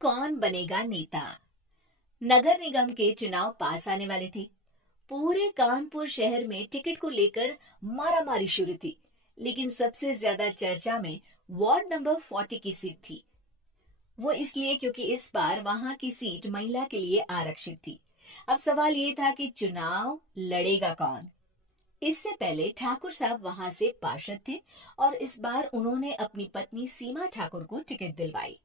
कौन बनेगा नेता। नगर निगम के चुनाव पास आने वाले थे। पूरे कानपुर शहर में टिकट को लेकर मारामारी शुरू थी, लेकिन सबसे ज्यादा चर्चा में वार्ड नंबर 40 की सीट थी। वो इसलिए क्योंकि इस बार वहां की सीट महिला के लिए आरक्षित थी। अब सवाल ये था कि चुनाव लड़ेगा कौन। इससे पहले ठाकुर साहब वहां से पार्षद थे और इस बार उन्होंने अपनी पत्नी सीमा ठाकुर को टिकट दिलवाई।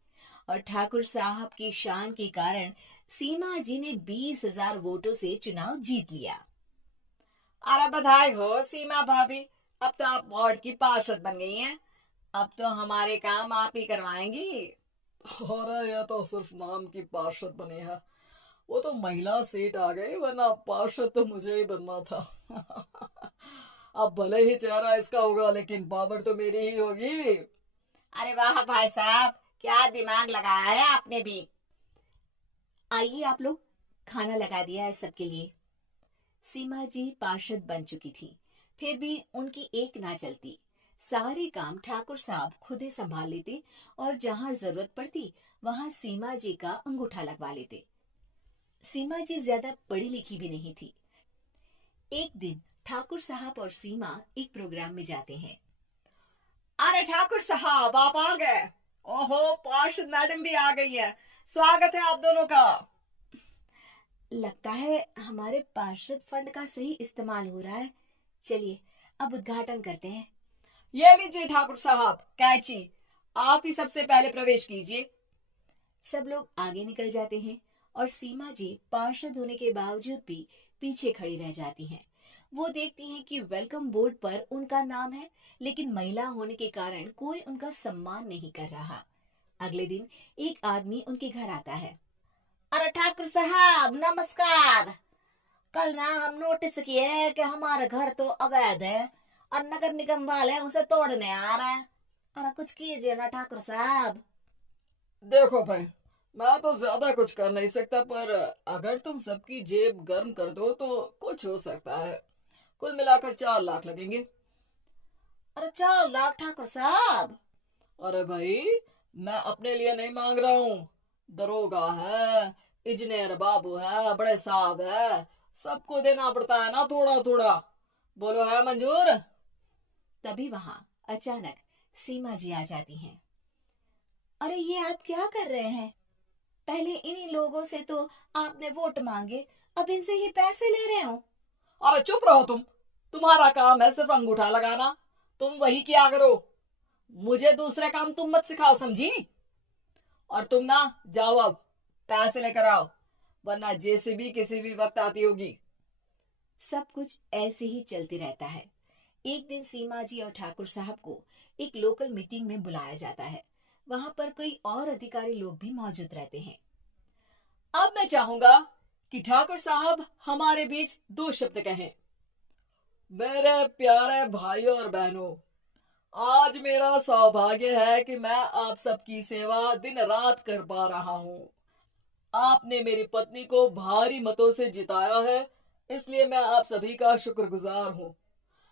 और ठाकुर साहब की शान के कारण सीमा जी ने 20,000 वोटों से चुनाव जीत लिया। अरे बधाई हो सीमा भाभी। अब तो आप वार्ड की पार्षद बन गई हैं। अब तो हमारे काम आप ही करवाएंगी। अरे यह तो सिर्फ नाम की पार्षद बनी है। वो तो महिला सीट आ गई, वरना पार्षद तो मुझे ही बनना था। अब भले ही चेहरा इसका होगा, लेकिन पावर तो मेरी ही होगी। अरे वाह भाई साहब, क्या दिमाग लगाया है आपने भी। आइए आप लोग, खाना लगा दिया है सबके लिए। सीमा जी पार्षद बन चुकी थी, फिर भी उनकी एक ना चलती। सारे काम ठाकुर साहब खुद ही संभाल लेते और जहां जरूरत पड़ती वहां सीमा जी का अंगूठा लगवा लेते। सीमा जी ज्यादा पढ़ी लिखी भी नहीं थी। एक दिन ठाकुर साहब और सीमा एक प्रोग्राम में जाते हैं। अरे ठाकुर साहब, आप आ गए। ओहो, पार्षद मैडम भी आ गई है। स्वागत है आप दोनों का। लगता है हमारे पार्षद फंड का सही इस्तेमाल हो रहा है। चलिए अब उद्घाटन करते हैं। ये लीजिए ठाकुर साहब कैची, आप ही सबसे पहले प्रवेश कीजिए। सब लोग आगे निकल जाते हैं और सीमा जी पार्षद होने के बावजूद भी पीछे खड़ी रह जाती हैं। वो देखती हैं कि वेलकम बोर्ड पर उनका नाम है, लेकिन महिला होने के कारण कोई उनका सम्मान नहीं कर रहा। अगले दिन एक आदमी उनके घर आता है। अरे ठाकुर साहब नमस्कार। कल ना हम नोटिस किए कि हमारा घर तो अवैध है और नगर निगम वाले उसे तोड़ने आ रहे हैं। अरे कुछ कीजिए ना ठाकुर साहब। देखो भाई, मैं तो ज्यादा कुछ कर नहीं सकता, पर अगर तुम सबकी जेब गर्म कर दो तो कुछ हो सकता है। कुल मिलाकर 4 लाख लगेंगे। अरे 4 लाख ठाकुर साहब। अरे भाई, मैं अपने लिए नहीं मांग रहा हूँ। दरोगा है, इंजीनियर बाबू है, बड़े साहब है, सबको देना पड़ता है ना थोड़ा थोड़ा। बोलो है मंजूर? तभी वहां अचानक सीमा जी आ जाती हैं। अरे ये आप क्या कर रहे हैं? पहले इन्हीं लोगों से तो आपने वोट मांगे, अब इनसे ही पैसे ले रहे हो। अरे चुप रहो तुम। तुम्हारा काम है सिर्फ अंगूठा लगाना, तुम वही किया करो। मुझे दूसरे काम तुम मत सिखाओ, समझी? और तुम ना जाओ, अब पैसे लेकर आओ, वरना जेसीबी किसी भी वक्त आती होगी। सब कुछ ऐसे ही चलते रहता है। एक दिन सीमा जी और ठाकुर साहब को एक लोकल मीटिंग में बुलाया जाता है। वहां पर कई और अधिकारी लोग भी मौजूद रहते हैं। अब मैं चाहूंगा कि ठाकुर साहब हमारे बीच 2 शब्द कहें। मेरे प्यारे भाइयों और बहनों, आज मेरा सौभाग्य है कि मैं आप सबकी सेवा दिन रात कर पा रहा हूँ। आपने मेरी पत्नी को भारी मतों से जिताया है, इसलिए मैं आप सभी का शुक्रगुजार हूँ।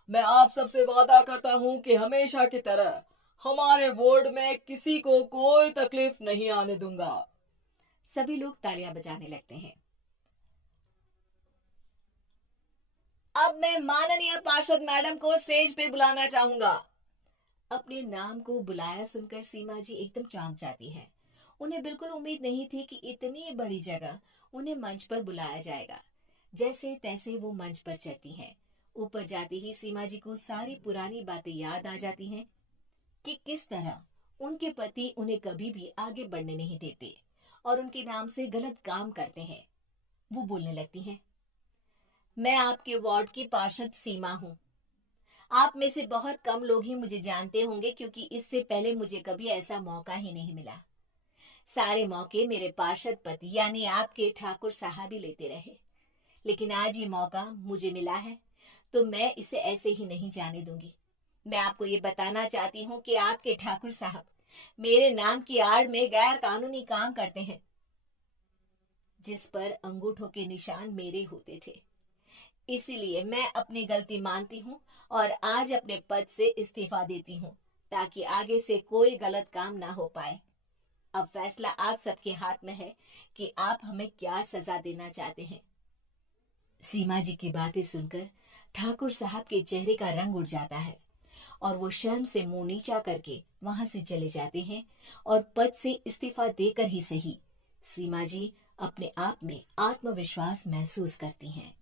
मैं आप सबसे वादा करता हूँ कि हमेशा की तरह हमारे वार्ड में किसी को कोई तकलीफ नहीं आने दूंगा। सभी लोग तालियां बजाने लगते हैं। अब मैं माननीय पार्षद मैडम को स्टेज पे बुलाना चाहूंगा। अपने नाम को बुलाया सुनकर सीमा जी एकदम चौंक जाती हैं। उन्हें बिल्कुल उम्मीद नहीं थी कि इतनी बड़ी जगह उन्हें मंच पर बुलाया जाएगा। जैसे तैसे वो मंच पर चढ़ती हैं। ऊपर जाती ही सीमा जी को सारी पुरानी बातें याद आ जाती हैं कि किस तरह उनके पति उन्हें कभी भी आगे बढ़ने नहीं देते और उनके नाम से गलत काम करते हैं। वो बोलने लगती हैं। मैं आपके वार्ड की पार्षद सीमा हूँ। आप में से बहुत कम लोग ही मुझे जानते होंगे, क्योंकि इससे पहले मुझे कभी ऐसा मौका ही नहीं मिला। सारे मौके मेरे पार्षद पति यानी आपके ठाकुर साहब ही लेते रहे, लेकिन आज ये मौका मुझे मिला है तो मैं इसे ऐसे ही नहीं जाने दूंगी। मैं आपको ये बताना चाहती हूँ कि आपके ठाकुर साहब मेरे नाम की आड़ में गैर कानूनी काम करते हैं, जिस पर अंगूठों के निशान मेरे होते थे। इसीलिए मैं अपनी गलती मानती हूँ और आज अपने पद से इस्तीफा देती हूँ, ताकि आगे से कोई गलत काम ना हो पाए। अब फैसला आप सबके हाथ में है कि आप हमें क्या सजा देना चाहते हैं। सीमा जी की बातें सुनकर ठाकुर साहब के चेहरे का रंग उड़ जाता है और वो शर्म से मुंह नीचा करके वहां से चले जाते हैं और पद से इस्तीफा देकर ही सही सीमा जी अपने आप में आत्मविश्वास महसूस करती हैं।